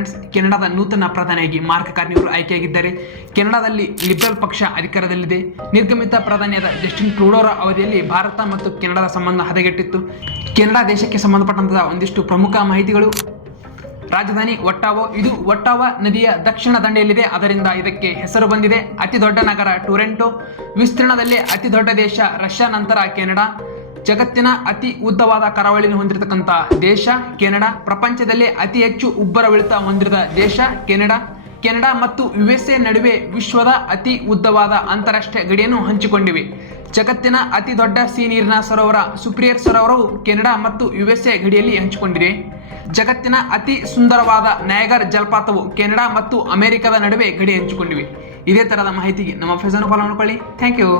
Friends, ಕೆನಡಾದ ನೂತನ ಪ್ರಧಾನಿಯಾಗಿ ಮಾರ್ಕ್ ಕಾರ್ನಿ ಅವರು ಆಯ್ಕೆಯಾಗಿದ್ದಾರೆ. ಕೆನಡಾದಲ್ಲಿ ಲಿಬರಲ್ ಪಕ್ಷ ಅಧಿಕಾರದಲ್ಲಿದೆ. ನಿರ್ಗಮಿತ ಪ್ರಧಾನಿಯಾದ ಜಸ್ಟಿನ್ ಟ್ರೂಡೋರ ಅವಧಿಯಲ್ಲಿ ಭಾರತ ಮತ್ತು ಕೆನಡಾದ ಸಂಬಂಧ ಹದಗೆಟ್ಟಿತ್ತು. ಕೆನಡಾ ದೇಶಕ್ಕೆ ಸಂಬಂಧಪಟ್ಟಂತಹ ಒಂದಿಷ್ಟು ಪ್ರಮುಖ ಮಾಹಿತಿಗಳು. ರಾಜಧಾನಿ ಒಟ್ಟಾವೋ. ಇದು ಒಟ್ಟಾವ ನದಿಯ ದಕ್ಷಿಣ ದಂಡೆಯಲ್ಲಿದೆ, ಅದರಿಂದ ಇದಕ್ಕೆ ಹೆಸರು ಬಂದಿದೆ. ಅತಿ ದೊಡ್ಡ ನಗರ ಟೊರೆಂಟೊ. ವಿಸ್ತೀರ್ಣದಲ್ಲಿ ಅತಿ ದೊಡ್ಡ ದೇಶ ರಷ್ಯಾ, ನಂತರ ಕೆನಡಾ. ಜಗತ್ತಿನ ಅತಿ ಉದ್ದವಾದ ಕರಾವಳಿಯನ್ನು ಹೊಂದಿರತಕ್ಕಂಥ ದೇಶ ಕೆನಡಾ. ಪ್ರಪಂಚದಲ್ಲಿ ಅತಿ ಹೆಚ್ಚು ಉಬ್ಬರವಿಳಿತ ಹೊಂದಿರದ ದೇಶ ಕೆನಡಾ. ಕೆನಡಾ ಮತ್ತು USA ನಡುವೆ ವಿಶ್ವದ ಅತಿ ಉದ್ದವಾದ ಅಂತಾರಾಷ್ಟ್ರೀಯ ಗಡಿಯನ್ನು ಹಂಚಿಕೊಂಡಿವೆ. ಜಗತ್ತಿನ ಅತಿ ದೊಡ್ಡ ಸಿಹಿನೀರಿನ ಸರೋವರ ಸುಪ್ರಿಯರ್ ಸರೋವರವು ಕೆನಡಾ ಮತ್ತು USA ಗಡಿಯಲ್ಲಿ ಹಂಚಿಕೊಂಡಿದೆ. ಜಗತ್ತಿನ ಅತಿ ಸುಂದರವಾದ ನಯಾಗರ ಜಲಪಾತವು ಕೆನಡಾ ಮತ್ತು ಅಮೆರಿಕದ ನಡುವೆ ಗಡಿ ಹಂಚಿಕೊಂಡಿವೆ. ಇದೇ ತರಹದ ಮಾಹಿತಿಗೆ ನಮ್ಮ ಫೇಸ್ಬುಕ್ ಫಾಲೋ ಮಾಡ್ಕೊಳ್ಳಿ. Thank you.